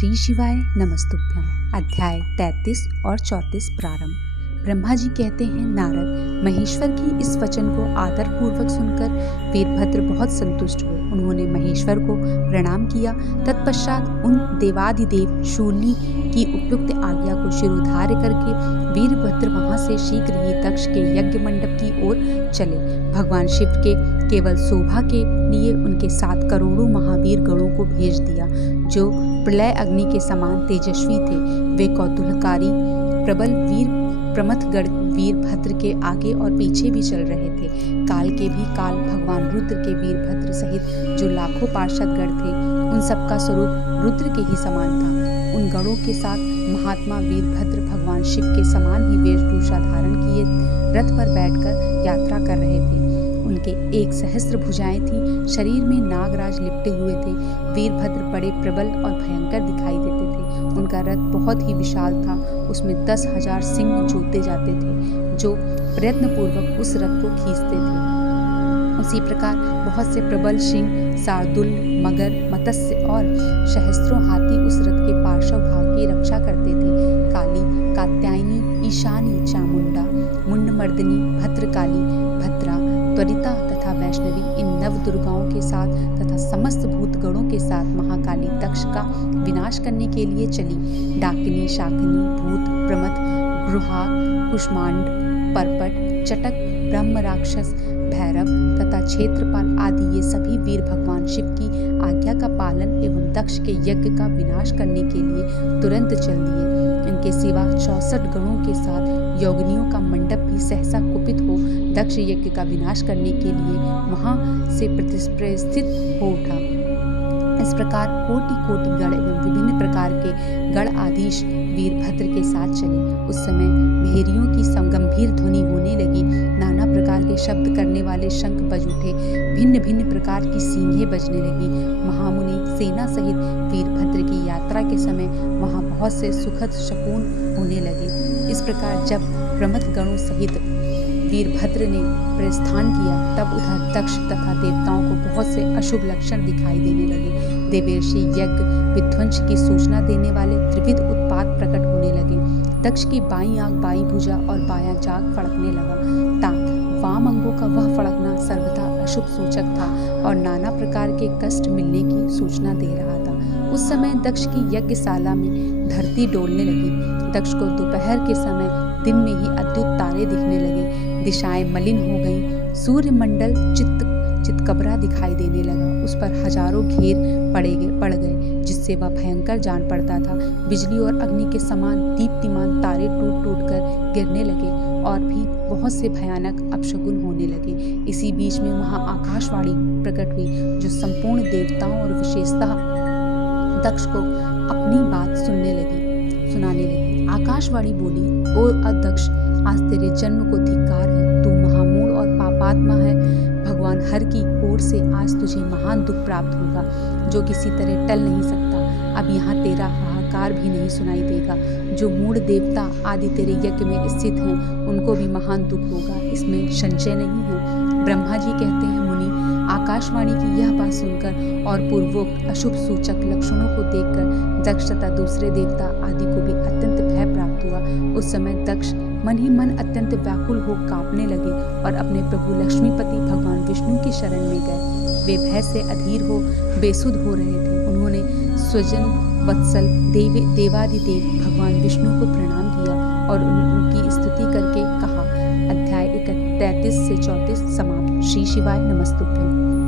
श्री शिवाय नमस्तुभ्यम। अध्याय 33 और 34 प्रारंभ। ब्रह्मा जी कहते हैं, नारद, महेश्वर की इस वचन को आदर पूर्वक सुनकर वीरभद्र बहुत संतुष्ट हुए। उन्होंने महेश्वर को प्रणाम किया। तत्पश्चात उन देवाधिदेव शूलिनी की उपयुक्त आज्ञा को शिरोधार्य करके वीरभद्र वहां से शीघ्र ही दक्ष के यज्ञ मंडप की ओर चले। भगवान शिव के केवल शोभा के लिए उनके 7 करोड़ों महावीर गणों को भेज दिया, जो प्रलय अग्नि के समान तेजस्वी थे। वे कौतूहलकारी प्रबल वीर प्रमथगढ़ वीरभद्र के आगे और पीछे भी चल रहे थे। काल के भी काल भगवान रुद्र के वीरभद्र सहित जो लाखों पार्षद गण थे, उन सबका स्वरूप रुद्र के ही समान था। उन गणों के साथ महात्मा वीरभद्र भगवान शिव के समान ही वेशभूषा धारण किए रथ पर बैठकर यात्रा कर रहे थे। उनके 1 सहस्त्र भुजाएं थीं, शरीर में नागराज लिपटे हुए थे। वीरभद्र बड़े प्रबल और भयंकर दिखाई देते थे। उनका रथ बहुत ही विशाल था, उसमें 10,000 सिंह जोते जाते थे, जो प्रयत्न पूर्वक उस रथ को खींचते थे। उसी प्रकार बहुत से प्रबल सिंह, शार्दूल, मगर, मत्स्य और सहस्त्रों हाथी उस रथ के पार्श्व भाग की रक्षा करते थे। काली, कात्यायनी, ईशानी, चामुंडा, मुंडमर्दिनी, भद्रकाली, भद्रा, त्वरिता तथा वैष्णवी, इन 9 दुर्गाओं के साथ तथा समस्त भूतगणों के साथ महाकाली दक्ष का विनाश करने के लिए चली। डाकिनी, शाकिनी, भूत, प्रमथ, गृहा, कुष्मांड, परपट, चटक, ब्रह्म राक्षस, भैरव तथा क्षेत्रपाल आदि ये सभी वीर भगवान शिव की आज्ञा का पालन एवं दक्ष के यज्ञ का विनाश करने के लिए तुरंत चल दिए। इनके सिवा 64 गणों के साथ योगिनियों का मंडप भी सहसा कुपित हो दक्ष यज्ञ का विनाश करने के लिए वहां से प्रतिस्पर्धित हो उठा। इस प्रकार कोटि कोटि गण एवं विभिन्न प्रकार के गण आधीश वीरभद्र के साथ चले। उस समय भेरियों की गंभीर ध्वनि होने लगी। नाना प्रकार के शब्द करने वाले शंख बज उठे। भिन्न भिन्न प्रकार की सींगें बजने लगी। महामुनि सेना सहित वीरभद्र की यात्रा के समय वहां बहुत से सुखद शकुन होने लगे। इस प्रकार जब प्रमथ गणों सहित वीरभद्र ने प्रस्थान किया, तब उधर दक्ष तथा देवताओं को बहुत से अशुभ लक्षण दिखाई देने लगे। देवर्षि यज्ञ विध्वंस की सूचना देने वाले त्रिविध उत्पात प्रकट होने लगे। दक्ष की बाईं आंख, बाईं भुजा और बायां जाग फड़कने लगा। वाम अंगों का वह फड़कना सर्वथा अशुभ सूचक था और नाना प्रकार के कष्ट मिलने की सूचना दे रहा था। उस समय दक्ष की यज्ञशाला में धरती डोलने लगी। दक्ष को दोपहर के समय दिन में ही अद्भुत तारे दिखने लगे। दिशाएं मलिन हो गईं। सूर्य मंडल चितकबरा दिखाई देने लगा। उस पर हजारों घेर पड़ गए, जिससे वह भयंकर जान पड़ता था। बिजली और अग्नि के समान दीप्तिमान तारे टूट टूट कर गिरने लगे और भी बहुत से भयानक अपशकुन होने लगे। इसी बीच में वहां आकाशवाणी प्रकट हुई, जो संपूर्ण देवताओं और विशेषतः दक्ष को अपनी बात सुनाने लगी। आकाशवाणी बोली, ओ अदक्ष, आज तेरे जन्म को धिक्कार है। तू महामूढ़ और पापात्मा है। भगवान हर की ओर से आज तुझे महान दुख प्राप्त होगा, जो किसी तरह टल नहीं सकता। अब यहाँ तेरा हाहाकार भी नहीं सुनाई देगा। जो मूढ़ देवता आदि तेरे यज्ञ में स्थित हैं, उनको भी महान दुख होगा, इसमें संशय नहीं है। ब्रह्मा जी कहते हैं, मुनि, आकाशवाणी की यह बात सुनकर और पूर्वोक्त अशुभ सूचक लक्षणों को देखकर दक्ष तथा दूसरे देवता आदि को भी अत्यंत भय प्राप्त हुआ। उस समय दक्ष मन ही मन अत्यंत व्याकुल हो कांपने लगे और अपने प्रभु लक्ष्मीपति भगवान विष्णु की शरण में गए। वे भय से अधीर हो बेसुध हो रहे थे। उन्होंने स्वजन वत्सल देवादिदेव भगवान विष्णु को प्रणाम किया और उनकी स्तुति करके कहा। अध्याय 33 से 34 समाप्त। श्री शिवाय नमस्तुभ्यम।